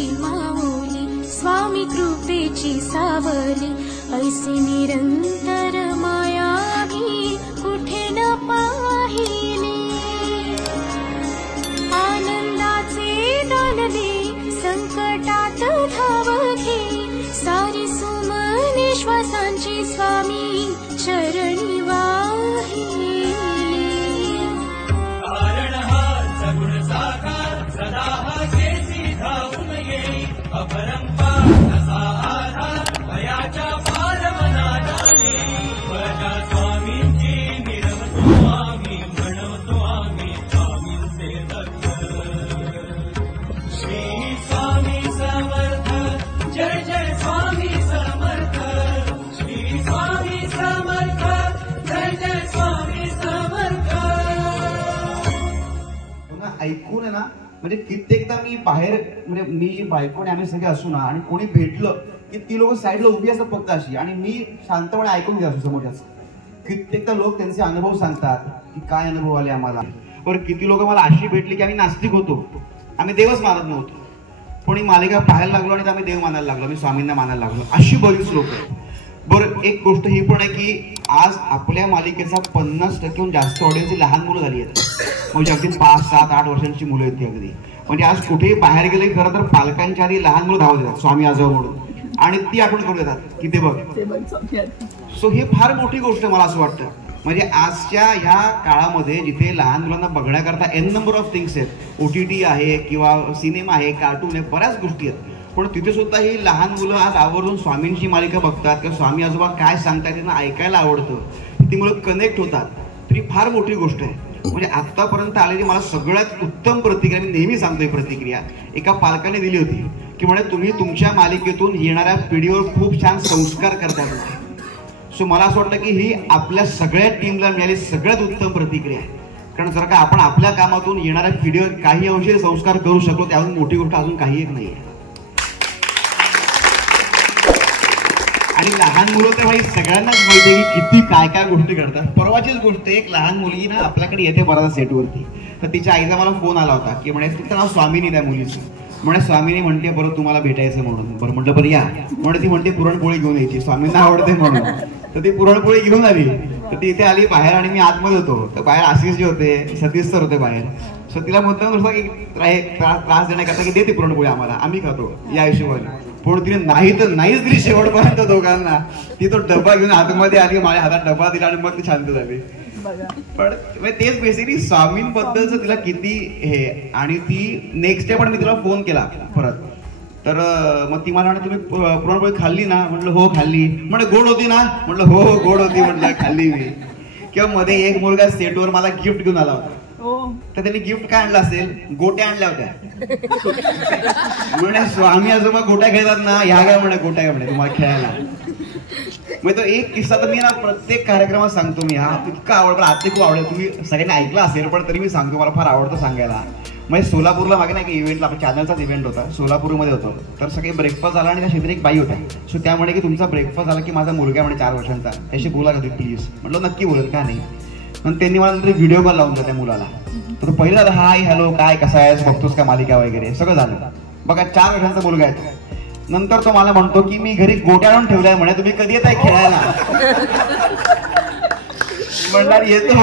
माझी माऊली स्वामी कृपेची सावली ऐसी निरंतर माया ही कुठे न पाहिली आनंदाचे दान दे संकटात धाव घे सारी सुमने श्वासांची स्वामी चरणी वाहिली सदा हाकेची धावून ये अपरंपार असा आधार वयाच्या पारमना जाणे वजा स्वामींची मिरवतो आम्ही म्हणवतो आम्ही स्वामींचे दत्त श्री स्वामी समर्थ जय जय स्वामी समर्थ श्री स्वामी समर्थ जय जय स्वामी समर्थ. ऐकून आहे ना म्हणजे कित्येकदा मी बाहेर म्हणजे मी बायको आणि आम्ही सगळे असू ना आणि कोणी भेटलं की ती लोक साईडला उभी असतात फक्त अशी आणि मी शांतपणे ऐकून घेत असतो समोरच्याच. कित्येकदा लोक त्यांचे अनुभव सांगतात की काय अनुभव आले आम्हाला. बरं किती लोक मला अशी भेटली की आम्ही नास्तिक होतो, आम्ही देवच मानत नव्हतो, कोणी मालिका पाहायला लागलो आणि आम्ही देव मानायला लागलो, आम्ही स्वामींना मानायला लागलो, अशी बरीच लोक आहेत. बरं एक गोष्ट ही पण आहे की आज आपल्या मालिकेचा 50% जास्त ऑडियन्स लहान मुलं झाली आहेत. म्हणजे अगदी 5, 7, 8 वर्षांची मुलं आहेत ती अगदी. म्हणजे आज कुठेही बाहेर गेले खरं तर पालकांच्या आधी लहान मुलं धावत येतात स्वामी आजोबा म्हणून आणि ती आठवण करून देतात की ते बघ. सो हे फार मोठी गोष्ट मला असं वाटतं. म्हणजे आजच्या ह्या काळामध्ये जिथे लहान मुलांना बघण्याकरता एन नंबर ऑफ थिंग्स आहेत, OTT आहे किंवा सिनेमा आहे, कार्टून आहे, बऱ्याच गोष्टी आहेत, पण तिथे सुद्धा ही लहान मुलं आज आवर्जून स्वामींची मालिका बघतात किंवा स्वामी आजोबा काय सांगतात त्यांना ऐकायला आवडतं, ती मुलं कनेक्ट होतात. तरी फार मोठी गोष्ट आहे. म्हणजे आतापर्यंत आलेली मला सगळ्यात उत्तम प्रतिक्रिया, मी नेहमी सांगतोय प्रतिक्रिया, एका पालकाने दिली होती की म्हणे तुम्ही तुमच्या मालिकेतून येणाऱ्या पिढीवर खूप छान संस्कार करता. सो मला असं वाटतं की ही आपल्या सगळ्या टीमला मिळाली सगळ्यात उत्तम प्रतिक्रिया आहे. कारण जर का आपण आपल्या कामातून येणाऱ्या पिढीवर काही अंशी संस्कार करू शकलो त्याहून मोठी गोष्ट अजून काही एक नाही आहे. आणि लहान मुलं तर भाई सगळ्यांनाच माहिती आहे की किती काय काय गोष्टी करतात. परवाचीच गोष्ट, एक लहान मुलगी ना आपल्याकडे येते बराच सेटवरती, तर तिच्या आईचा मला फोन आला होता की म्हणे तिचं नाव स्वामिनी त्या मुलीचं. म्हणे स्वामिनी म्हणते बरं तुम्हाला भेटायचं म्हणून. बरं म्हटलं बरं या. म्हणे ती म्हणते पुरणपोळी घेऊन यायची, स्वामींना आवडते म्हणून. तर ती पुरणपोळी घेऊन आली. तर ती इथे आली बाहेर आणि मी आतमध्ये होतो. तर बाहेर आशिष जे होते, सतीश सर होते बाहेर. सो तिला मुद्दाम नुसता की त्रास देण्याकरता की देते पुरणपोळी आम्हाला, आम्ही खातो या हिशोबाने. पण तिने नाही तर नाहीच दिली शेवटपर्यंत दोघांना. ती तो डब्बा घेऊन आतमध्ये आली, माझ्या हातात डब्बा दिला आणि मग ती शांत झाली. पण तेच बेसिकली स्वामींबद्दलच तिला किती हे. आणि ती नेक्स्ट डे पण मी तिला फोन केला परत. तर मग ती मला म्हणे तुम्ही पुरणपोळी खाल्ली ना? म्हटलं हो खाल्ली. म्हणजे गोड होती ना? म्हटलं हो गोड होती. म्हटलं खाल्ली मी. किंवा मध्ये एक मुलगा सेटवर मला गिफ्ट घेऊन आला होता. तर त्यांनी गिफ्ट काय आणलं असेल? गोट्या आणल्या होत्या. म्हणे स्वामी आजोबा गोट्या खेळतात ना, ह्या काय म्हणे गोट्या काय म्हणे तुम्हाला खेळायला. मग तो एक किस्सा तर मी ना प्रत्येक कार्यक्रमात सांगतो मी. हा इतका आवडतो, आता खूप आवडतो. तुम्ही सगळ्यांनी ऐकला असेल पण तरी मी सांगतो, मला फार आवडतं सांगायला. म्हणजे सोलापूरला मागे नाही का इव्हेंटला, आपल्या चॅनलचाच इव्हेंट होता, सोलापूरमध्ये होतो. तर सगळे ब्रेकफास्ट झाला आणि त्या शेजारी एक बाई होत्या. सो त्या म्हणे की तुमचा ब्रेकफास्ट झाला की माझा मुलगा म्हणे 4 वर्षांचा, त्याशी बोला का प्लीज. म्हटलं नक्की बोलत का नाही. पण त्यांनी मला नंतर व्हिडिओ कॉल लावून दिला त्या मुलाला. तर पहिलं झालं हाय हॅलो काय कसा आहेस, बघतोस का मालिका वगैरे सगळं झालं. बघा 4 वर्षांचा मुलगा आहे तो. नंतर तो मला म्हणतो की मी घरी गोट्या आणून ठेवलाय म्हणे, तुम्ही कधी येताय खेळायला? म्हणणार येतो.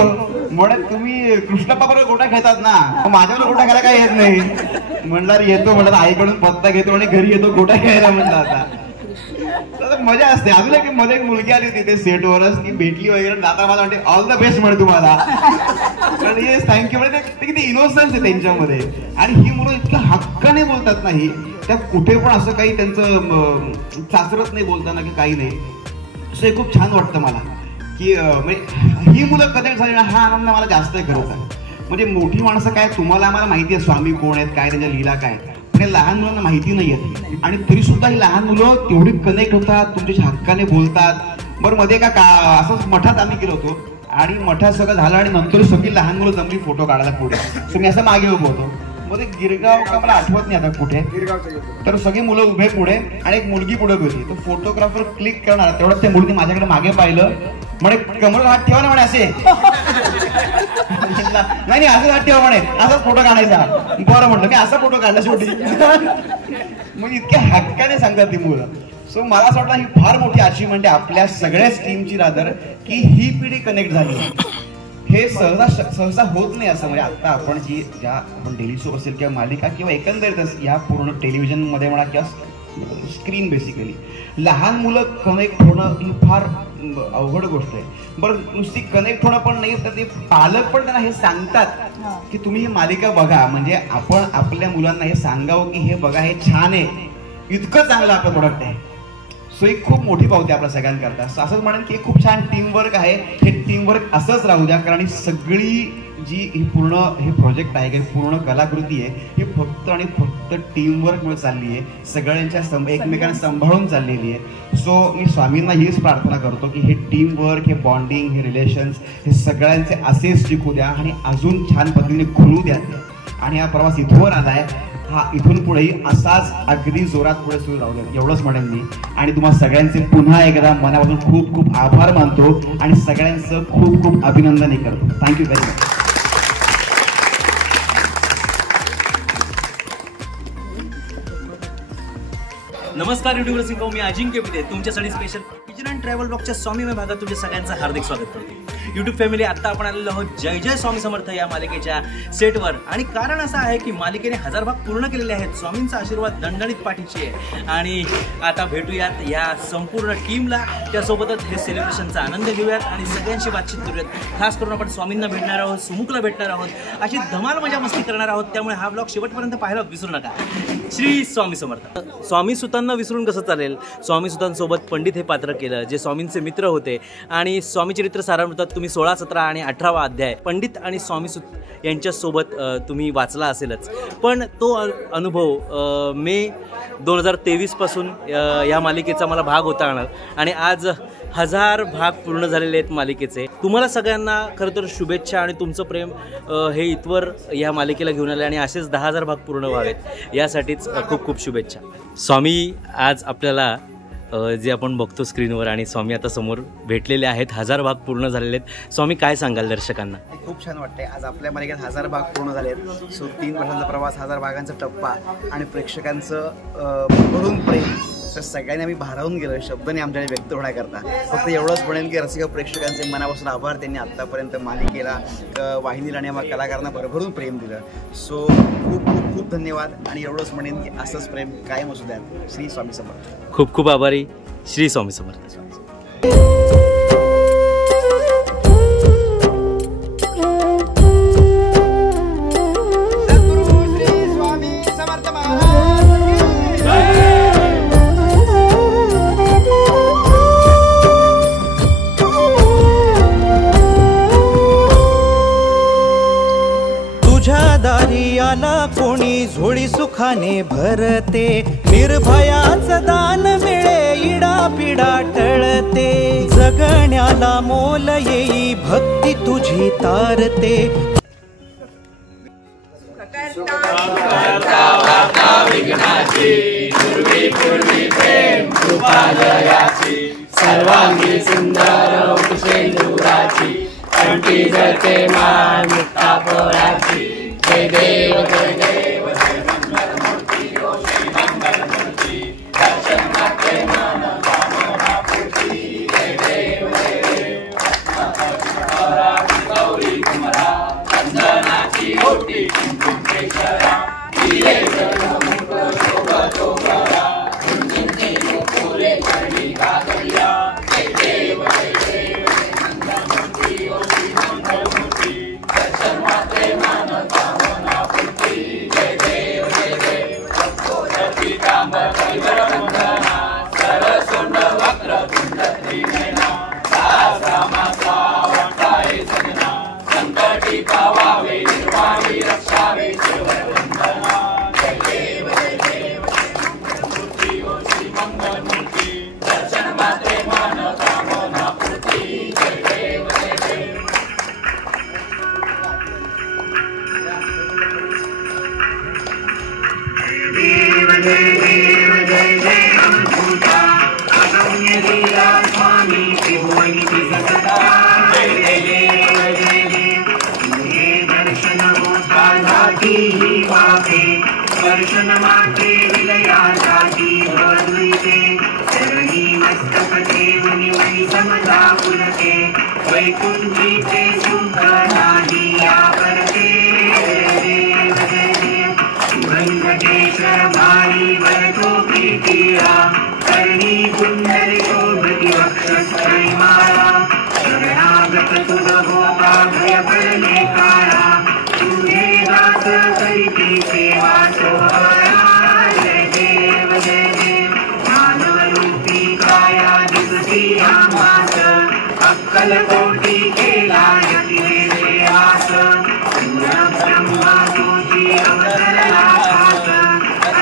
म्हणे तुम्ही कृष्णप्पा गोट्या खेळतात ना, माझ्यावर गोट्या खेळायला काय येत नाही. म्हणणार येतो. म्हणलं आईकडून पत्ता घेतो आणि घरी येतो गोट्या खेळायला. म्हणलं आता मजा असते. अजून एक मध्ये एक मुलगी आली होती ते सेटवरच, ती भेटली वगैरे. दादा मला म्हणते ऑल द बेस्ट म्हणे तुम्हाला. येस थँक्यू म्हणे. ते किती इनोसन्स आहे त्यांच्यामध्ये. आणि ही मुलं इतक्या हक्काने बोलतात नाही, त्या कुठे पण असं काही त्यांचं सासरत नाही बोलताना की काही नाही. असं हे खूप छान वाटतं मला की म्हणजे ही मुलं कनेक्ट झाली ना, हा आनंद मला जास्त आहे खरं तर. म्हणजे मोठी माणसं काय तुम्हाला आम्हाला माहिती आहे स्वामी कोण आहेत, काय त्यांच्या लीला काय, पण लहान मुलांना माहिती नाही आहे. आणि तरी सुद्धा ही लहान मुलं तेवढी कनेक्ट होतात, तुमच्याशी हक्काने बोलतात. बरं मध्ये का असंच मठात आम्ही गेलो होतो आणि मठात सगळं झालं आणि नंतर सगळी लहान मुलं जमली फोटो काढायला पुढे. सो मी असं मागे उभं होतो. मध्ये गिरगाव का मला आठवत नाही आता कुठे, तर सगळी मुलं उभे पुढे आणि एक मुलगी पुढे होती. तो फोटोग्राफर क्लिक करणार तेवढ्यात त्या मुलीने माझ्याकडे मागे पाहिलं. म्हणे कमर हात ठेवा ना म्हणे असे. नाही असं हात ठेवा म्हणे, असाच फोटो काढायचा. बरं म्हटलं मी असा फोटो काढला शेवटी. मग इतक्या हक्काने सांगतात ती मुलं. सो मला असं वाटतं ही फार मोठी अचीवमेंट आहे आपल्या सगळ्याच टीमची रादर, की ही पिढी कनेक्ट झाली. हे सहसा होत नाही असं. म्हणजे आता आपण ज्या आपण डेली शो असेल किंवा मालिका किंवा एकंदरीतच या पूर्ण टेलिव्हिजनमध्ये म्हणा किंवा स्क्रीन बेसिकली लहान मुलं कनेक्ट होणं ही फार अवघड गोष्ट आहे. बरं नुसती कनेक्ट होणं पण नाही तर ते पालक पण त्यांना हे सांगतात की तुम्ही ही मालिका बघा. म्हणजे आपण आपल्या मुलांना हे सांगावं की हे बघा, हे छान आहे, इतकं चांगलं आपलं प्रोडक्ट आहे. सो एक खूप मोठी पावती आपल्या सगळ्यांकरता. असंच म्हणेन की खूप छान टीमवर्क आहे. हे टीमवर्क असंच राहू द्या, कारण ही सगळी ही पूर्ण हे प्रोजेक्ट आहे, पूर्ण कलाकृती आहे, ही फक्त आणि फक्त टीमवर्कमुळे चालली आहे. सगळ्यांच्या एकमेकांना सांभाळून चाललेली आहे. सो मी स्वामींना हीच प्रार्थना करतो की हे टीमवर्क, हे बॉन्डिंग, हे रिलेशन्स, हे सगळ्यांचे असेच टिकू द्या आणि अजून छान पद्धतीने खुलू द्या. आणि हा प्रवास इथवर आलाय, हा इथून पुढेही असाच अगदी जोरात पुढे सुरू राहू द्या, एवढंच म्हणेन मी. आणि तुम्हाला सगळ्यांचे पुन्हा एकदा मनापासून खूप खूप आभार मानतो आणि सगळ्यांचं खूप खूप अभिनंदनही करतो. Thank you very much. नमस्कार युट्यूब रसिक, मी अजिंक्य पिते तुमच्यासाठी स्पेशल किचन अँड ट्रॅव्हल ब्लॉगच्या स्वामी भागात तुमच्या सगळ्यांचं हार्दिक स्वागत करतो. यूट्यूब फॅमिली, आता आपण आलेलो आहोत जय जय स्वामी समर्थ या मालिकेच्या सेटवर. आणि कारण असं आहे की मालिकेने 1000 भाग पूर्ण केलेले आहेत. स्वामींचा आशीर्वाद दणदणीत पाठीशी आहे. आणि आता भेटूयात या संपूर्ण टीमला, त्यासोबतच हे सेलिब्रेशनचा आनंद घेऊयात आणि सगळ्यांशी बातचीत करूयात. खास करून आपण स्वामींना भेटणार आहोत, सुमुखला भेटणार आहोत, अशी धमाल मजा मस्ती करणार आहोत. त्यामुळे हा ब्लॉग शेवटपर्यंत पाहायला विसरू नका. श्री स्वामी समर्थ. स्वामी सुतांना विसरून कसं चालेल? स्वामी सुतांसोबत पंडित हे पात्र केलं, जे स्वामींचे मित्र होते. आणि स्वामी चरित्र सारामृतात तुम्ही 16, 17 आणि 18वा अध्याय पंडित आणि स्वामी सुत यांच्यासोबत तुम्ही वाचला असेलच. पण तो अनुभव मे 2023 पासून या मालिकेचा मला भाग होता आणि आज 1000 भाग पूर्ण झालेले आहेत मालिकेचे. तुम्हाला सगळ्यांना खरं तर शुभेच्छा आणि तुमचं प्रेम हे इथवर या मालिकेला घेऊन आले आणि असेच 10,000 भाग पूर्ण व्हावेत यासाठीच खूप खूप शुभेच्छा. स्वामी आज आपल्याला जे आपण बघतो स्क्रीनवर आणि स्वामी आता समोर भेटलेले आहेत, 1000 भाग पूर्ण झालेले आहेत. स्वामी काय सांगाल दर्शकांना? खूप छान वाटतंय. आज आपल्या मालिकेत 1000 भाग पूर्ण झाले आहेत. सो 3 वर्षांचा प्रवास, 1000 भागांचा टप्पा आणि प्रेक्षकांचं भरून प्रेम, तर सगळ्यांनी आम्ही भारावून गेलो शब्दांनी आमच्याकडे व्यक्त होण्याकरता. फक्त एवढंच म्हणेन की रसिक प्रेक्षकांचे मनापासून आभार. त्यांनी आत्तापर्यंत मालिकेला, वाहिनीला आणि आम्हाला कलाकारांना भरभरून प्रेम दिलं. सो खूप खूप खूप धन्यवाद. आणि एवढंच म्हणेन की असंच प्रेम कायम असू द्या. श्री स्वामी समर्थ. खूप खूप आभारी. श्री स्वामी समर्थ. कोणी झोळी सुखाने भरते, निर्भयाचं दान मिळे, इडा पिडा टळते, जगण्याला मोल येई, भक्ती तुझी तारते. सर्वांगी सुंदर कुशेंदुराची, कंठी जरते मान मुक्तापराची. जय देव जय देव जय मंगलमूर्ती, ओ श्री मंगलमूर्ती, दर्शन माते मन कामनापूर्ती. जय देव जय देव गौरी कुमरा, चंदनाची ओटी कुंकुमेश्वरा, हिरे जगमुख शोभतो करा, कुंकुमे मुकुरे करणी काकड्या. जय देव जय देव जय मंगलमूर्ती, ओ श्री मंगलमूर्ती, दर्शन माते मन कामनापूर्ती. जय देव जय देव पीतांबर परिवर वंदना, सरसुंड वक्रतुंड त्रिनयना, सहस्रमासा वक्ताये सजना, संकटी पावावे निर्वाणी रक्षावे शिवर वंदना. जय देव जय देव मंगलमूर्ती, ओ श्री मंगलमूर्ती, दर्शन माते मन कामनापूर्ती. जय देव जय देव. देव देव जय जय अमृता, अगम्य लीला स्वामी त्रिभुवनी सतता. जय देव जय देव, तुझे दर्शन होता जाती ही वाटे, दर्शन मात्रे विलयासाठी भरविते चरणी मस्तक ठेवणी मनी समजा पुरते वैकुंठीचे सुख नाही या करते देव देव व्यंकटेश्वर भारी भरतो कीर्तिया करणी कुंडली शोभती वक्षस्थळी माळा शरणागत तुझ गोपा भय पडले काळा तुझे दास करीती सेवा सोहळा जय देव मानवरूपी काया दिसती आम्हास अक्कलकोटी केला यतिने आस ब्रह्मा तुझी अवतरला खास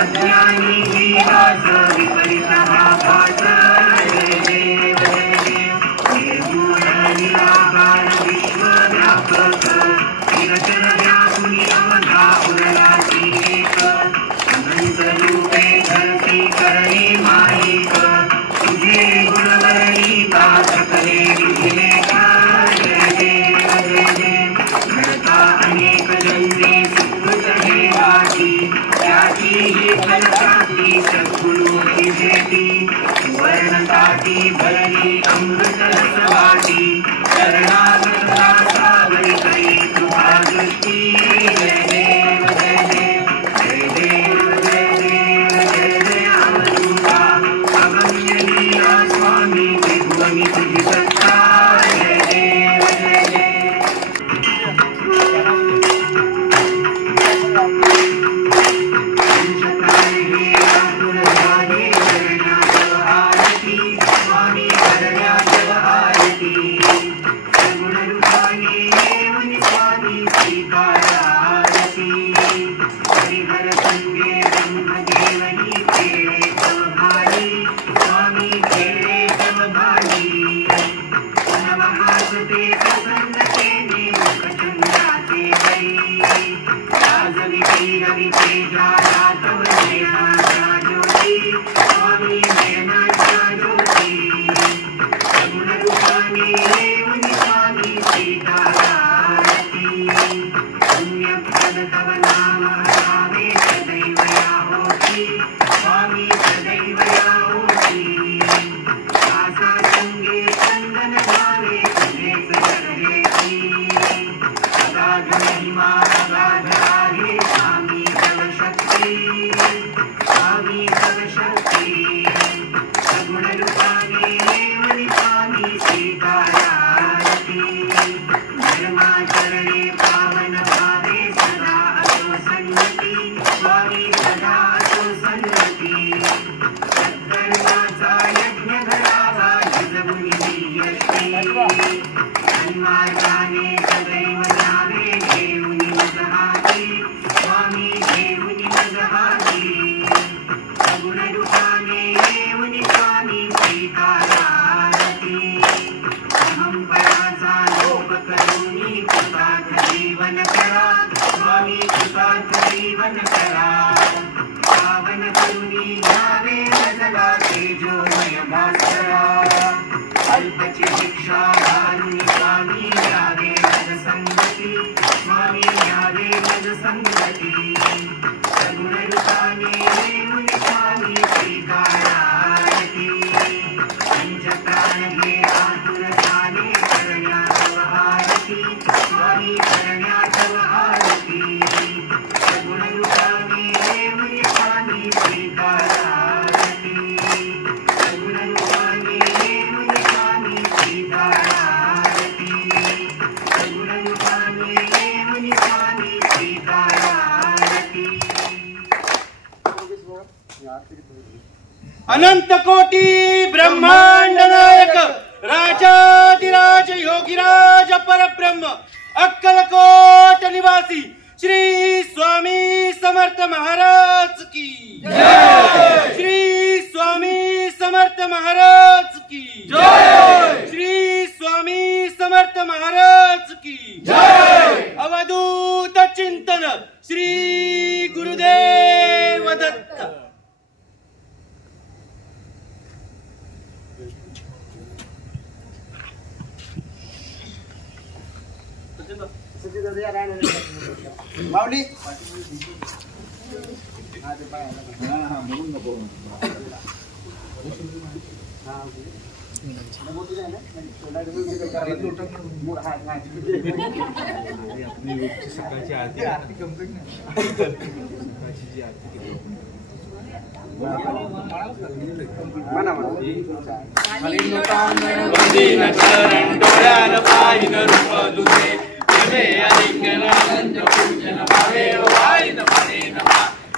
अज्ञानी जीवास विपरीत हा भास जय देव निराकार विश्वव्यापक निरचन व्यापुनी अवघा उरलाची एक अनंत रूपे धरती करणे माईक तुझे गुणवर्णिता सकले विधिले जय देव घडता अनेक जन्मे सुकृत हे वाटी त्याची ही फलप्राप्ती सद्गुरूची भेटी वर्णताती भरली अमृत रसवाटी शरणागता सागरी करी कृपा दृष्टी जय देव जय देव अवधूता अगम्य लीला स्वामी त्रिभुवनी तुझी सत्ता जय देव स्वामी करण्यात आरती गुणरूपाने स्वामी श्रीकारारती हरिहर संगे ब्रह्मदेवनी खेळे तव भारी स्वामी खेळे तव भारी नमहासते प्रसन्नतेने मुखचंद्राचे हरी राजविती रवितेजाला तव नयनाच्या ज्योती स्वामी नयनाच्या ज्योती गुणरूपाने स्वामी सीतारारती पुण्यप्रद तव नाम हरावे सदैव या होती स्वामी सदैव या होती आसा संगे चंदन भावे तुझेच करवेती अगाध महिमा अगाध आहे स्वामी तव शक्ती स्वामी तव शक्ती गुणरूपाने स्वामी सीतारारती धर्माचरणे पावन भावे सदा असो सन्नती स्वामी सदा असो सन्नती सत्कर्माचा यज्ञ घडावा जगमुनी यष्टी सन्मार्गाने सदैव जावे देऊनी मज हाती स्वामी देऊनी मज हाती गुणरूपाने स्वामी सीतारारती अहंपराचा लोक करुणी कृतार्थ जीवन करा स्वामी कृतार्थ जीवन करा पावन करुणी घ्यावे नजला तेजोमय भास्करा अल्पची शिक्षा घालून स्वामी घ्यावे नज संगती स्वामी घ्यावे नज संगती गुणरूपाने स्वामी श्रीकारारती पंचप्राण घे आतुर झाले करण्यात आरती स्वामी करण्यात आरती गुणरूपाने स्वामी श्रीकारारती गुणरूपाने स्वामी श्रीकारारती गुणरूपाने स्वामी श्रीकारारती अनंत कोटी ब्रह्मांड नायक राजाधिराज योगीराज परब्रह्म अक्कलकोट निवासी श्री स्वामी समर्थ महाराज की जय। श्री स्वामी समर्थ महाराज की जय। श्री स्वामी समर्थ महाराज की जय। अवधूत चिंतन श्री गुरुदेव दत्त। माऊली सकाळची आरती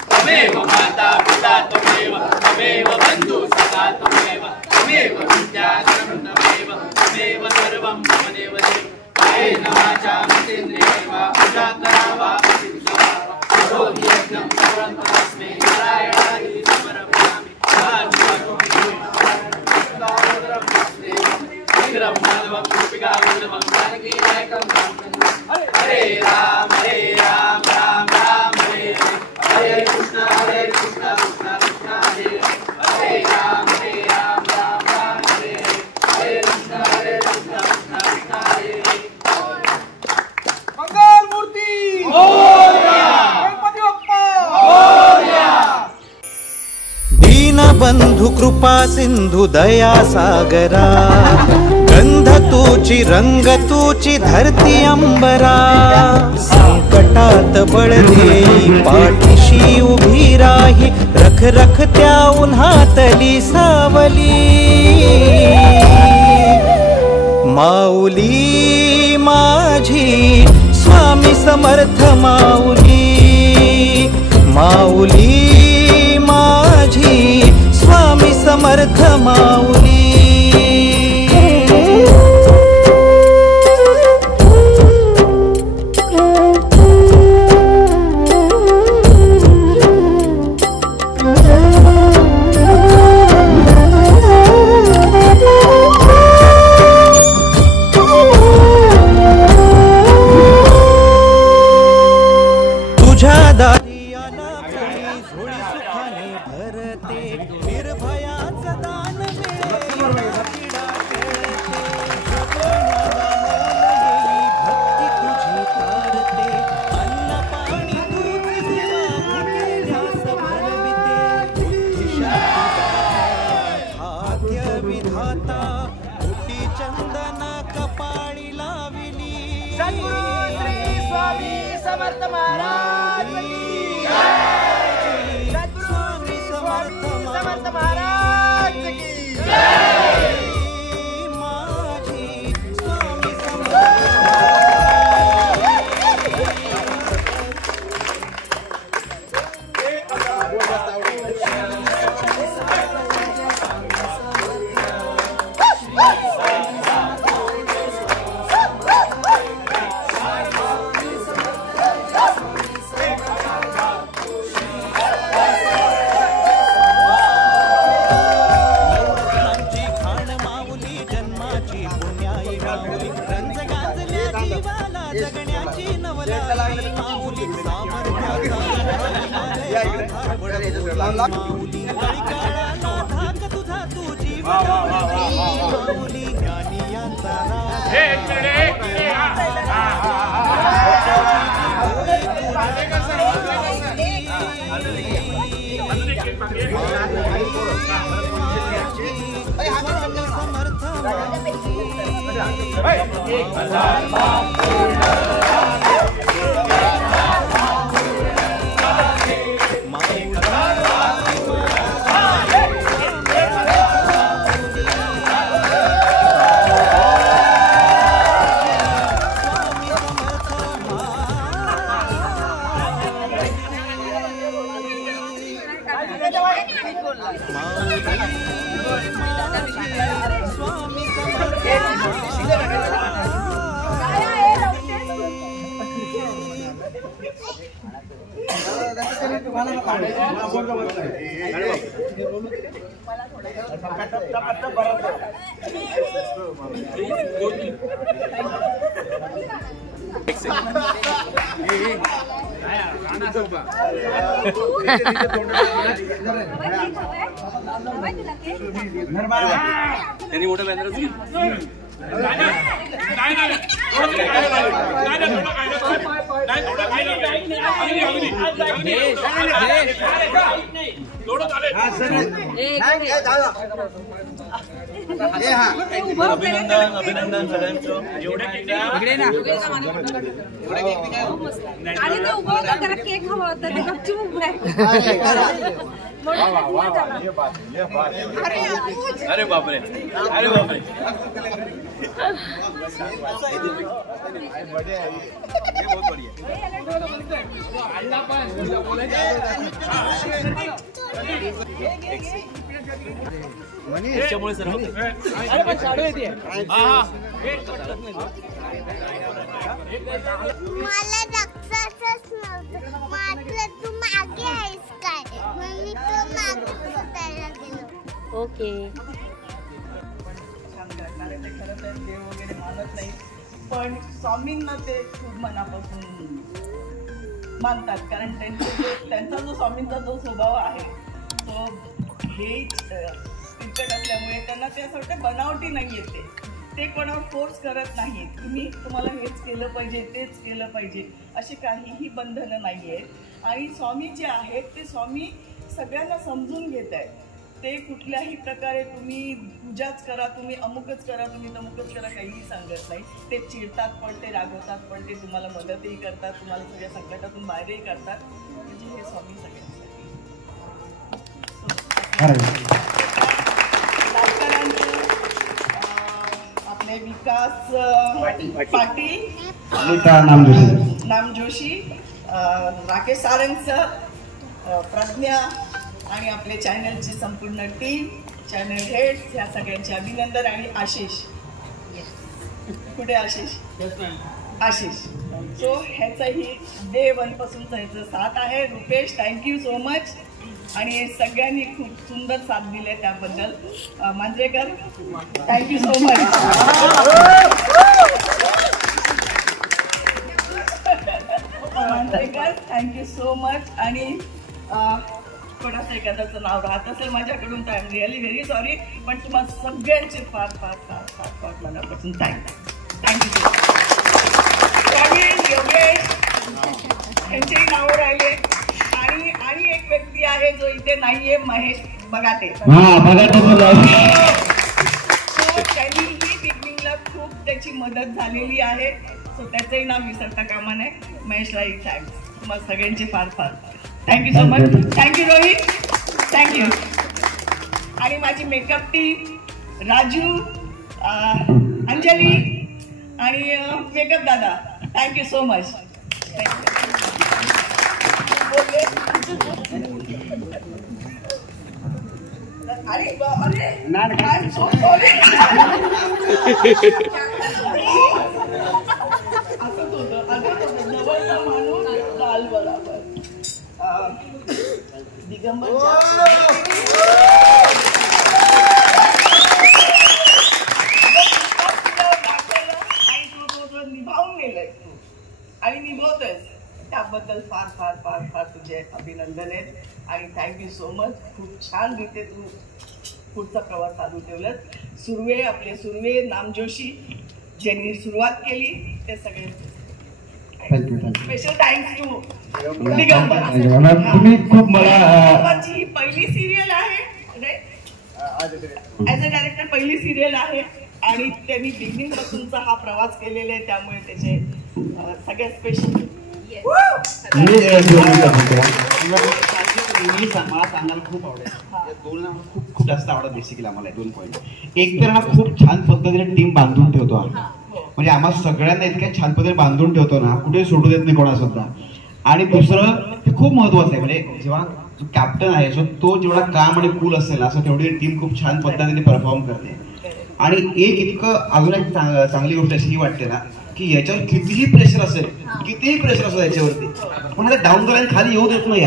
त्वमेव माता पिता त्वमेव त्वमेव बन्धु सखा त्वमेव त्वमेव विद्याधरं त्वमेव त्वमेव सर्वं त्वमेव देव कायेन वाचा मनेन्द्रियेण वा पूजा करावा करोमि यज्ञं सर्वं तस्मै नारायणाय समर्पयामि हरे राम राम राम हरे हरे कृष्ण कृष्ण कृष्ण हरे हरे राम राम राम हरे हरे कृष्ण कृष्ण कृष्ण हरे मंगल मूर्ती गणपती बाप्पा दीनबंधु कृपा सिंधु दया सागरा गंध तूची रंग तूची धरती अंबरा संकटात बळ देई पाठीशी उभी राही रख रख त्या उन्हातली सावली माऊली माझी स्वामी समर्थ माऊली माऊली माझी स्वामी समर्थ माऊली त्यांनी मोठा बॅनरच घेतला. अभिनंदन अभिनंदन सगळ्यांचं. केक हवा होता ते गपचूप उभं अरे बापरे अरे बापरे. त्याच्यामुळे सर मला रक्षाचंच नव्हतं. म्हटलं तू मागे आहेस काय, मग मी तो मागे शोधायला गेलो. ओके. कारण ते खरं तर देव वगैरे मानत नाही, पण स्वामींना ते खूप मनापासून मानतात. कारण त्यांचा जो स्वामींचा जो स्वभाव आहे तो हे तिखट असल्यामुळे त्यांना ते असं वाटतं बनावटी नाही येते. ते कोणावर फोर्स करत नाहीत. तुम्हाला हेच केलं पाहिजे, तेच केलं पाहिजे, अशी काहीही बंधनं नाही आहेत. आणि स्वामी जे आहेत ते स्वामी सगळ्यांना समजून घेत आहेत. ते कुठल्याही प्रकारे तुम्ही पूजाच करा, तुम्ही अमुकच करा, तुम्ही तमुकच करा, काहीही सांगत नाही. ते चिडतात पण, ते रागवतात पण, ते तुम्हाला मदतही करतात, तुम्हाला सगळ्या संकटातून बाहेरही करतात. म्हणजे हे स्वामी सगळ्यांसाठी. आपले विकास पाटील, नाम जोशी, राकेश सारंग सर, प्रज्ञा आणि आपले चॅनलची संपूर्ण टीम, चॅनल हेड्स, ह्या सगळ्यांचे अभिनंदन. आणि आशिष, कुठे आशिष? आशिष. सो ह्याचंही डे 1 पासूनचा ह्याचं साथ आहे. Rupesh, thank you so much. आणि सगळ्यांनी खूप सुंदर साथ दिले त्याबद्दल. Manjrekar, thank you so much. Manjrekar, thank you so much. आणि थोडंसं एखाद्याचं नाव राहत असेल माझ्याकडून तर I am really very sorry, पण तुम्हाला सगळ्यांचे फार फार फार फार फार मनापासून थँक्यू. प्रवीण, योगेश यांचेही नावं राहिले. आणि एक व्यक्ती आहे जो इथे नाहीये, महेश बगाटे. त्यांनीही बिगिनिंगला खूप त्याची मदत झालेली आहे. सो त्याचंही नाव विसरता कामा नये. महेशलाही थँक्स. तुम्हाला सगळ्यांचे फार फार thank you so much. Thank you Rohit, thank you. आणि माझी मेकअप टीम, राजू, अंजली आणि मेकअप दादा, थँक्यू सो मच. अरे अरे सो सॉरी. असंच होतं जवळचा माणूस काल बरोबर. दिगंबर आणि तो निभावून गेलाय आणि निभवतोय. त्याबद्दल फार फार फार फार तुझे अभिनंदन आहेत. आणि थँक्यू सो मच. खूप छान रीते तू पुढचा प्रवास चालू ठेवलास. सुर्वे, आपले सुर्वे, नाम जोशी ज्यांनी सुरुवात केली ते सगळे स्पेशल थँक्स टू दिगंबर. दिगंबरची ही पहिली सिरियल आहे, ॲज अ डायरेक्टर पहिली सिरियल आहे. आणि त्यांनी बिगिनिंग पासूनचा हा प्रवास केलेला आहे, त्यामुळे त्याचे सगळ्यात स्पेशल. मला सांगायला खूप आवडेल. दोन खूप खूप जास्त आवडत बेसिकली आम्हाला 2 पॉईंट. एक तर ना खूप छान पद्धतीने टीम बांधून ठेवतो आम्ही. म्हणजे आम्हाला सगळ्यांना इतक्या छान पद्धतीने बांधून ठेवतो ना, कुठे सोडू देत नाही कोणा सुद्धा. आणि दुसरं ते खूप महत्वाचं आहे, म्हणजे जेव्हा जो कॅप्टन आहे सो तो जेवढा काम आणि कूल असेल असं तेवढी टीम खूप छान पद्धतीने परफॉर्म करते. आणि एक इतकं अजून एक चांगली गोष्ट अशी ही वाटते ना की याच्यावर कितीही प्रेशर असेल, कितीही प्रेशर असेल याच्यावरती, पण डाऊन द लाईन खाली येऊ देत नाही.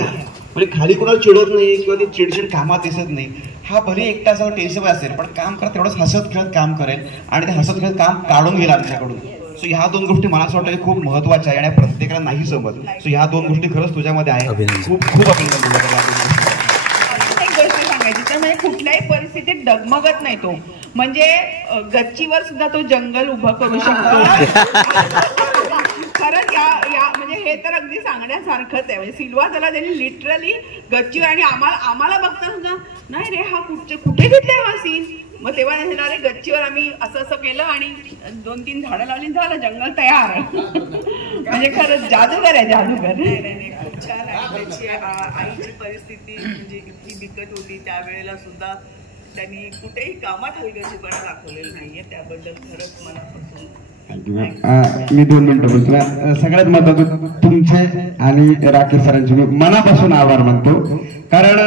म्हणजे खाली कोणाला चिडवत नाही किंवा ते चिडचिड कामात दिसत नाही. हा भले एकटा असं टेन्शन असेल पण काम करत तेवढंच हसत खेळत काम करेल आणि ते हसत खेळत काम काढून गेला आमच्याकडून. सो ह्या 2 गोष्टी मला असं वाटतं खूप महत्वाच्या आहे आणि प्रत्येकाला नाही समज. सो ह्या 2 गोष्टी खरंच तुझ्यामध्ये आहे. खूप खूप अभिनंदन. एक गोष्ट सांगायची, त्यामुळे कुठल्याही परिस्थितीत डगमगत नाही तो. म्हणजे गच्चीवर सुद्धा तो जंगल उभं करू शकतो. खरंच या म्हणजे हे तर अगदी सांगण्यासारखंच आहे. म्हणजे सिल्वासाला त्यांनी लिटरली गच्चीवर आणि आम्हाला बघता सुद्धा नाही रे हा कुठे घेतलाय हा सीन. मग तेव्हा अरे गच्चीवर आम्ही असं केलं आणि 2-3 झाडं लावली, झालं जंगल तयार. म्हणजे खरंच जादूगर आहे, जादूगर. नाही खूप छान आहे. त्याची आईची परिस्थिती म्हणजे इतकी बिकट होती त्यावेळेला सुद्धा त्यांनी कुठेही कामात हलगर्जीपणा दाखवलेला नाहीये. त्याबद्दल खरंच मनापासून मी 2 मिनिटं बोलतो. सगळ्यात महत्वाचं तुमचे आणि राकेश सरांचे मी मनापासून आभार मानतो. कारण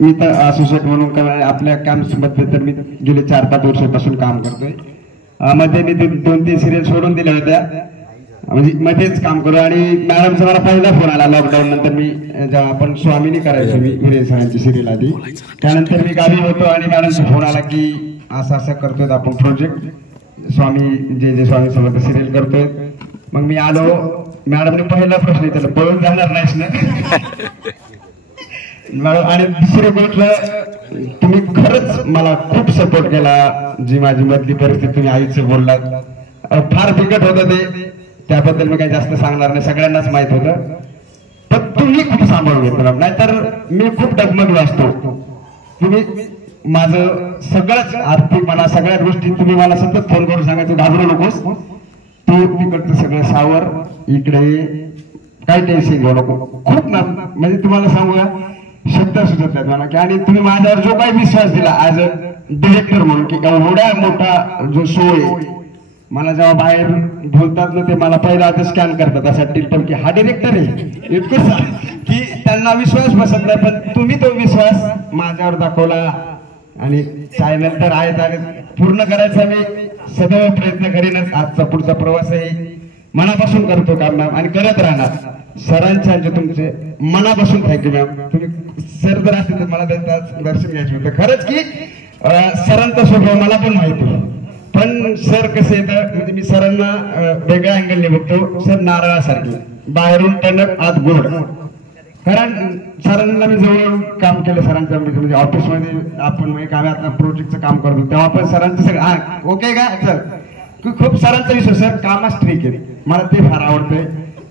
मी तर असोसिएट म्हणून आपल्या काममध्ये तर मी गेले 4-5 वर्षापासून काम करतोय. मध्ये मी 2-3 सिरियल सोडून दिल्या होत्या, म्हणजे मध्येच काम करू. आणि मॅडमचा मला पहिला फोन आला लॉकडाऊन नंतर. मी जेव्हा आपण स्वामीनी करायचो मी विरेन सरांची सिरियल आधी, त्यानंतर मी गावी होतो आणि मॅडमचा फोन आला की असं करतोय आपण प्रोजेक्ट स्वामी जे स्वामी समर्थ सिरियल करतोय. मग मी आलो. मॅडमने पहिला प्रश्न विचारला, पळून जाणार नाहीस ना? आणि दुसरी गोष्ट, तुम्ही खरंच मला खूप सपोर्ट केला. जी माझी मधली परिस्थिती तुम्ही आईचं बोललात, फार बिकट होतं ते, त्याबद्दल मी काही जास्त सांगणार नाही, सगळ्यांनाच माहित होतं. पण तुम्ही खूप सांभाळून घेतलं, नाहीतर मी खूप डगमगलो असतो. तुम्ही माझं सगळंच आर्थिक मला सगळ्या गोष्टी तुम्ही मला सतत फोन करून सांगायचं घाबरू नकोस, तू तिकडचं सगळं सावर, इकडे काही टेन्शन घेऊ नको. खूप म्हणजे तुम्हाला सांगूया शब्द सुचत आहेत मला की, आणि तुम्ही माझ्यावर जो काही विश्वास दिला ऍज अ डिरेक्टर म्हणून की एवढा मोठा जो शो आहे, मला जेव्हा बाहेर बोलतात ना ते मला पहिला आता स्कॅन करतात असं टिल्टम की हा डिरेक्टर आहे, इतकं की त्यांना विश्वास बसत नाही. पण तुम्ही तो विश्वास माझ्यावर दाखवला आणि चॅनल तर आहेत आणि पूर्ण करायचा मी सदैव प्रयत्न करीनच. आजचा पुढचा प्रवास आहे मनापासून करतो काम मॅम आणि करत राहणार. सरांच्या तुमचे मनापासून थँक्यू मॅम. तुम्ही सर जर असतील तर मला त्यांचं दर्शन घ्यायचं होतं. खरंच की सरांचा स्वभाव मला पण माहिती, पण सर कसे येतं म्हणजे मी सरांना वेगळ्या अँगलने बघतो. सर नारळासारखे, बाहेरून टणक आत गोड. कारण सरांना मी जवळ काम केलं सरांच्या म्हणजे ऑफिसमध्ये आपण आम्ही आता प्रोजेक्टचं काम करतो तेव्हा पण सरांचं सगळं ओके का सर, खूप सरांचा विषय सर कामाच ठीक आहे, मला ते फार आवडतंय.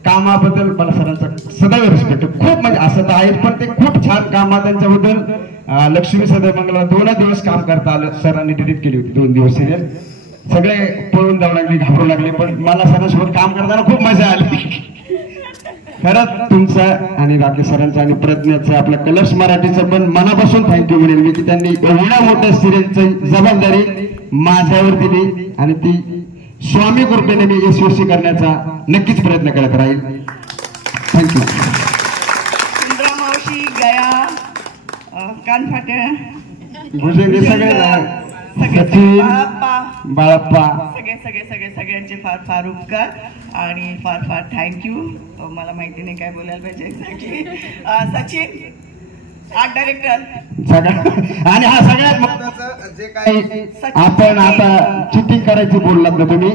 कामाबद्दल मला सरांचा सदैव रिस्पेक्ट खूप, म्हणजे असं तर आहे पण ते खूप छान काम त्यांच्याबद्दल. लक्ष्मी सदैव मंगला 2 दिवस काम करता आलं. सरांनी डिलीट केली होती 2 दिवस सिरियल. सगळे पळून जाऊ लागले, घाबरू लागले, पण मला सरांसोबत काम करताना खूप मजा आली. खरंच तुमचं आणि राकेश सरांचं आणि प्रज्ञाचं आपल्या कलर्स मराठीचं पण मनापासून थँक्यू म्हणेल मी की त्यांनी एवढ्या मोठ्या सिरियलची जबाबदारी माझ्यावर दिली आणि ती स्वामी कृपेने मी यशस्वी करण्याचा नक्कीच प्रयत्न करत राहील. थँक्यू. सुंदरा मावशी, गया, कानफाट्या, भुजंगी, सगळे सचिन, बाळप्पा, सगळ्यांचे फार फार उपकार आणि फार फार थँक्यू. मला माहिती नाही काय बोलायला पाहिजे एक्झॅक्टली. सचिन आर्ट डायरेक्टर आणि हा सगळ्यात महत्त्वाचं जे काही आपण आता चिटिंग करायची बोललात ना तुम्ही,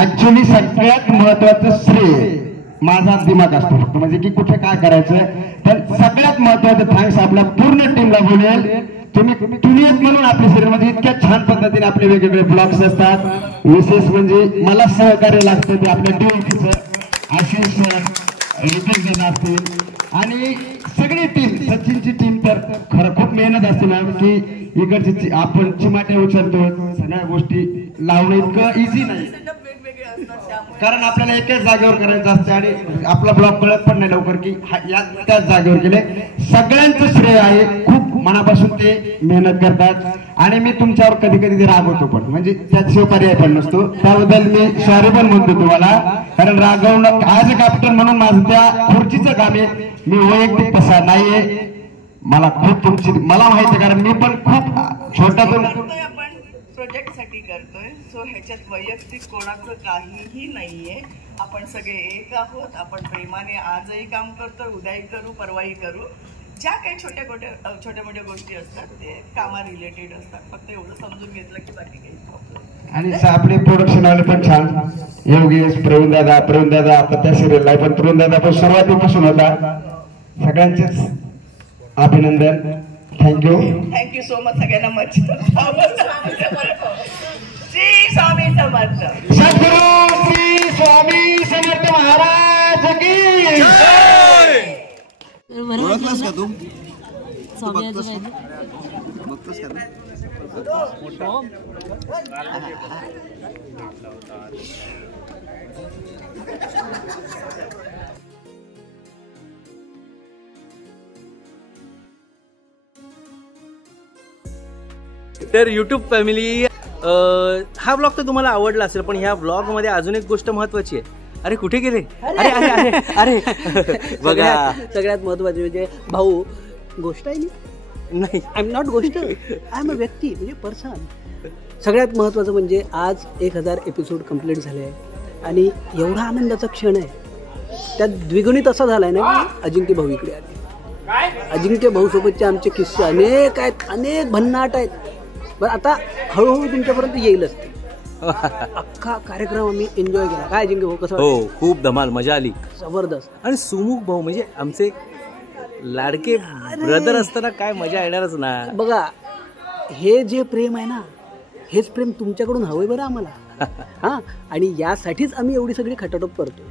ऍक्च्युली सगळ्यात महत्वाचं श्रेय माझा दिमाग असतो फक्त, म्हणजे की कुठे काय करायचं. तर सगळ्यात महत्वाचं थँक्स आपल्या पूर्ण टीमला बोलेल. तुम्ही म्हणून आपल्या शरीरामध्ये इतक्या छान पद्धतीने आपले वेगवेगळे ब्लॉग्स असतात. विशेष म्हणजे मला सहकार्य लागतं ते आपल्या टीमचं आशिष सर असतील आणि सगळी टीम, सचिनची टीम तर खरं खूप मेहनत असते मॅम की इकडची आपण चिमाटे उचलतो, सगळ्या गोष्टी लावणं इतकं इझी नाही कारण आपल्याला एकाच जागेवर करायचं असतं आणि आपला ब्लॉग कळत पण नाही लवकर की त्याच जागेवर गेले. सगळ्यांचं श्रेय आहे, खूप मनापासून ते मेहनत करतात आणि मी तुमच्यावर कधी कधी रागवतो पण, म्हणजे त्याशिवाय पर्याय पण नसतो. त्याबद्दल मी सॉरी पण म्हणतो तुम्हाला, कारण रागवणं ऍज अ कॅप्टन म्हणून माझं त्या खुर्चीचं काम आहे. मी वैयक्तिक तसा नाहीये, मला खूप तुमची मला माहिती कारण मी पण खूप छोट्यातून प्रोजेक्ट साठी करतोय. सो ह्याच्यात वैयक्तिक कोणाचं काहीही नाहीये. आपण सगळे एक आहोत. आपण प्रेमाने आजही काम करतोय, उद्याही करू, परवाही करू. ज्या काही छोट्या मोठ्या गोष्टी असतात ते कामा रिलेटेड असतात. फक्त एवढं समजून घेतलं की बाकी काही प्रॉब्लेम. आणि आपले प्रोडक्शन वाले पण छान, योगेश, प्रवीण दादा आता त्या सिरियलला पण प्रवीण दादा पण सुरुवातीपासून होता. सगळ्यांचेच अभिनंदन. थँक्यू. थँक्यू सो मच सगळ्यांना मच्छी श्री स्वामी समर्थ. सद्गुरू श्री स्वामी समर्थ महाराज की ओळखलास का तू? स्वामी बघतोस का? तर युट्यूब फॅमिली, हा ब्लॉग तर तुम्हाला आवडला असेल, पण ह्या ब्लॉग मध्ये अजून एक गोष्ट महत्वाची आहे. अरे कुठे गेले? अरे अरे अरे अरे बघा, सगळ्यात महत्वाचे म्हणजे भाऊ, गोष्ट आहे नाही, आय एम नॉट गोष्ट, आय एम अ व्यक्ती, म्हणजे पर्सन. सगळ्यात महत्वाचं म्हणजे आज 1000 एपिसोड कंप्लीट झाले आहे आणि एवढा आनंदाचा क्षण आहे. त्यात द्विगुणित असा झालाय ना की अजिंक्य भाऊ इकडे आले. अजिंक्य भाऊ सोबतचे आमचे किस्से अनेक आहेत, अनेक भन्नाट आहेत. बरं, आता हळूहळू तुमच्यापर्यंत येईलच ते. अख्खा कार्यक्रम आम्ही एन्जॉय केला. काय अजिंक्य भाऊ, कसं? हो, खूप धमाल, मजा आली, जबरदस्त. आणि सुमुख भाऊ म्हणजे आमचे लाडके ब्रदर असताना काय मजा येणारच ना. बघा, हे जे प्रेम आहे ना, हेच प्रेम तुमच्याकडून हवंय बरं आम्हाला. हा, आणि यासाठीच आम्ही एवढी सगळी खटाटोप करतो.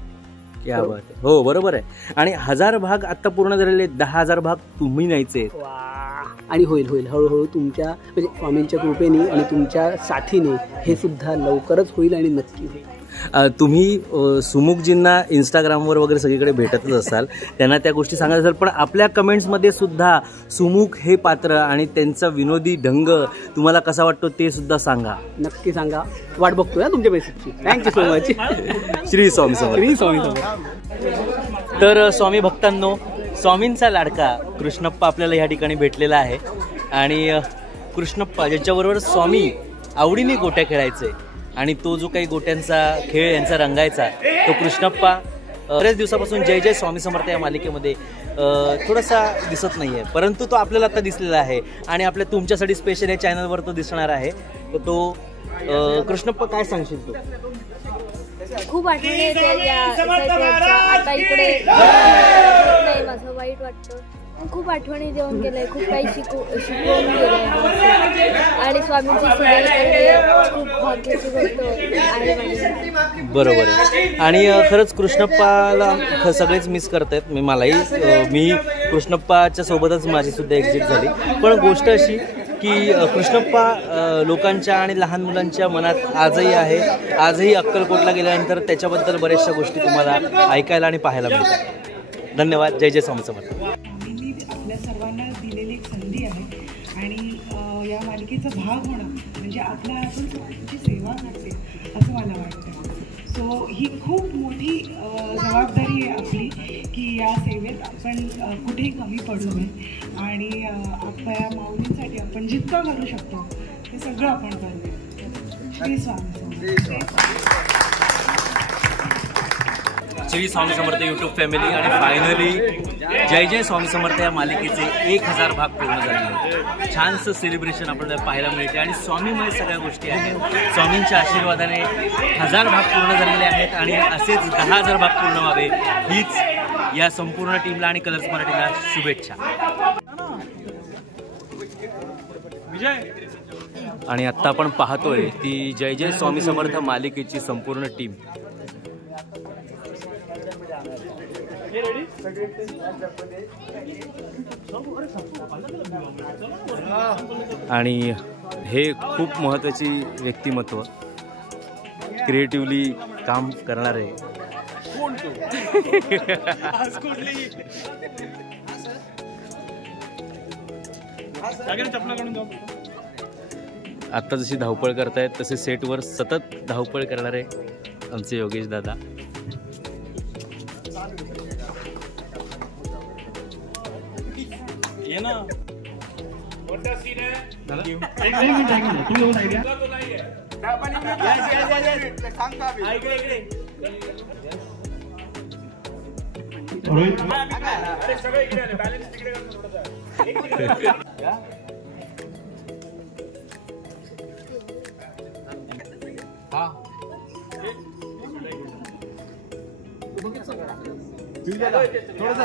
क्या बात आहे. हो, बरोबर आहे. आणि 1000 भाग आता पूर्ण झालेले, 10,000 भाग तुम्ही न्यायचे. आणि होईल होईल हळूहळू तुमच्या म्हणजे स्वामींच्या कृपेने आणि तुमच्या साथीने हे सुद्धा लवकरच होईल आणि नक्की होईल. तुम्ही सुमुखजींना इंस्टाग्रामवर वगैरे सगळीकडे भेटतच असाल, त्यांना त्या गोष्टी सांगत असाल, पण आपल्या कमेंट्समध्ये सुद्धा सुमुख हे पात्र आणि त्यांचा विनोदी ढंग तुम्हाला कसा वाटतो ते सुद्धा सांगा. नक्की सांगा, वाट बघतोय ना तुमच्या मेसेजची. Thank you so much. Shri Swami Samarth. Shri Swami Samarth. तर स्वामी भक्तांनो, स्वामींचा लाडका कृष्णप्पा आपल्याला ह्या ठिकाणी भेटलेला आहे. आणि कृष्णप्पा ज्याच्याबरोबर स्वामी आवडीने गोट्या खेळायचे आणि तो जो काही गोट्यांचा खेळ यांचा रंगायचा, तो कृष्णप्पा बऱ्याच दिवसापासून जय जय स्वामी समर्थ या मालिकेमध्ये थोडासा दिसत नाही आहे, परंतु तो आपल्याला आता दिसलेला आहे आणि आपल्या तुमच्यासाठी स्पेशल या चॅनलवर तो दिसणार आहे. तर तो कृष्णप्पा, काय सांगशील तू? खूप आठवणी येतात या सेटवरच्या. आता इकडे नाही, माझं वाईट वाटतं. खूप आठवणी देऊन गेलंय, खूप काही शिकवून गेलंय आणि स्वामींची सेवा करणे खूप भाग्याची गोष्ट आहे माझी. बरोबर आहे. आणि खरंच कृष्णप्पाला सगळेच मिस करतायत. मी कृष्णप्पाच्या सोबतच माझी सुद्धा एक्झिट झाली. पण गोष्ट अशी की कृष्णप्पा लोकांच्या आणि लहान मुलांच्या मनात आजही आहे. आजही अक्कलकोटला गेल्यानंतर त्याच्याबद्दल बऱ्याचशा गोष्टी तुम्हाला ऐकायला आणि पाहायला मिळतात. धन्यवाद. जय जय स्वामी समर्थ. आपल्या सर्वांना दिलेली एक संधी आहे आणि या मालिकेचा भाग होणं म्हणजे आपल्या आपण सर्वांची सेवा करते असं मला वाटतं. सो ही खूप मोठी जबाबदारी आहे आपली की या सेवेत आपण कुठेही कमी पडू नये आणि आपल्या माऊलींसाठी आपण जितकं करू शकतो ते सगळं आपण करूया. श्री स्वामी. श्री स्वामी समर्थ यूट्यूब फॅमिली. आणि फायनली जय जय स्वामी समर्थ या मालिकेचे 1000 भाग पूर्ण झाले. छानसं सेलिब्रेशन आपल्याला पाहायला मिळते आणि स्वामीमय सगळ्या गोष्टी आहेत. स्वामींच्या आशीर्वादाने 1000 भाग पूर्ण झालेले आहेत आणि असेच 10,000 भाग पूर्ण व्हावे हीच या संपूर्ण टीमला आणि कलर्स मराठीला शुभेच्छा. आणि आत्ता आपण पाहतोय ती जय जय स्वामी समर्थ मालिकेची संपूर्ण टीम. आणि हे खूप महत्त्वाची व्यक्तिमत्व, क्रिएटिव्हली काम करणारे. आता जशी धावपळ करतायत तसे सेटवर सतत धावपळ करणारे आमचे योगेश दादा. ये ना मोठा सीन आहे.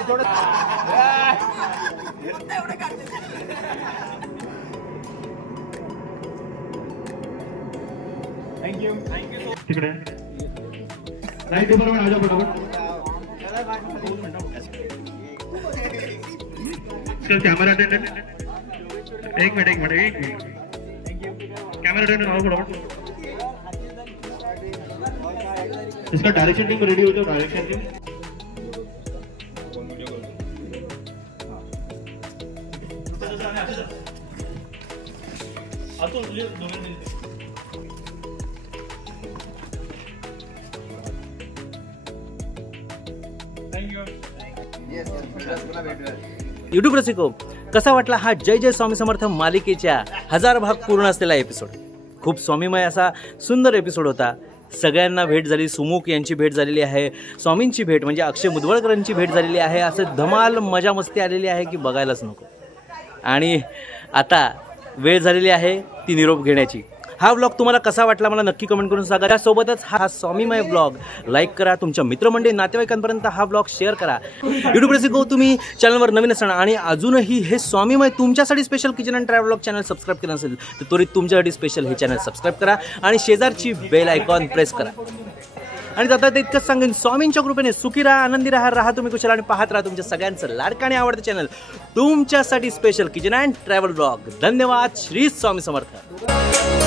थोडं तिकडे लाईट डिपार्टमेंट आ जाओ फटाफट. सर कॅमेरा अटेंडेंट एक मिनिट कॅमेरा अटेंडेंट आओ फटाफट. इसका डायरेक्शन टीम रेडी हो जाओ. डायरेक्शन टीम युट्यूब रसिको, कसा वाटला हा जय जय स्वामी समर्थ मालिकेच्या 1000 भाग पूर्ण असलेला एपिसोड. खूप स्वामीमय असा सुंदर एपिसोड होता. सगळ्यांना भेट झाली. सुमुख यांची भेट झालेली आहे, स्वामींची भेट म्हणजे अक्षय मुदवळकरांची भेट झालेली आहे. असं धमाल मजा मस्ती आलेली आहे की बघायलाच नको. आणि आता वेळ झालेली आहे ती निरोप घेण्याची. हा व्लॉग तुम्हाला कसा वाटला मला नक्की कमेंट करून सांगा. त्यासोबतच हा स्वामीमय व्लॉग लाईक करा. तुमच्या मित्रमंडळी नातेवाईकांपर्यंत हा व्लॉग शेअर करा. युट्यूब रसिको, तुम्ही चॅनलवर नवीन असणार आणि अजूनही हे स्वामीमय तुमच्यासाठी special kitchen and travel vlog channel subscribe केलं नसेल तर त्वरित तुमच्यासाठी स्पेशल हे चॅनल सबस्क्राईब करा आणि शेजारची बेल आयकॉन प्रेस करा. आणि आता ते इतकंच सांगेन, स्वामींच्या कृपेने सुखी राहा, आनंदी राहा तुम्ही कुशल आणि पाहत राहा तुमच्या सगळ्यांचं लाडकं आणि आवडतं चॅनल तुमच्यासाठी special kitchen and travel vlog. धन्यवाद. श्री स्वामी समर्थ.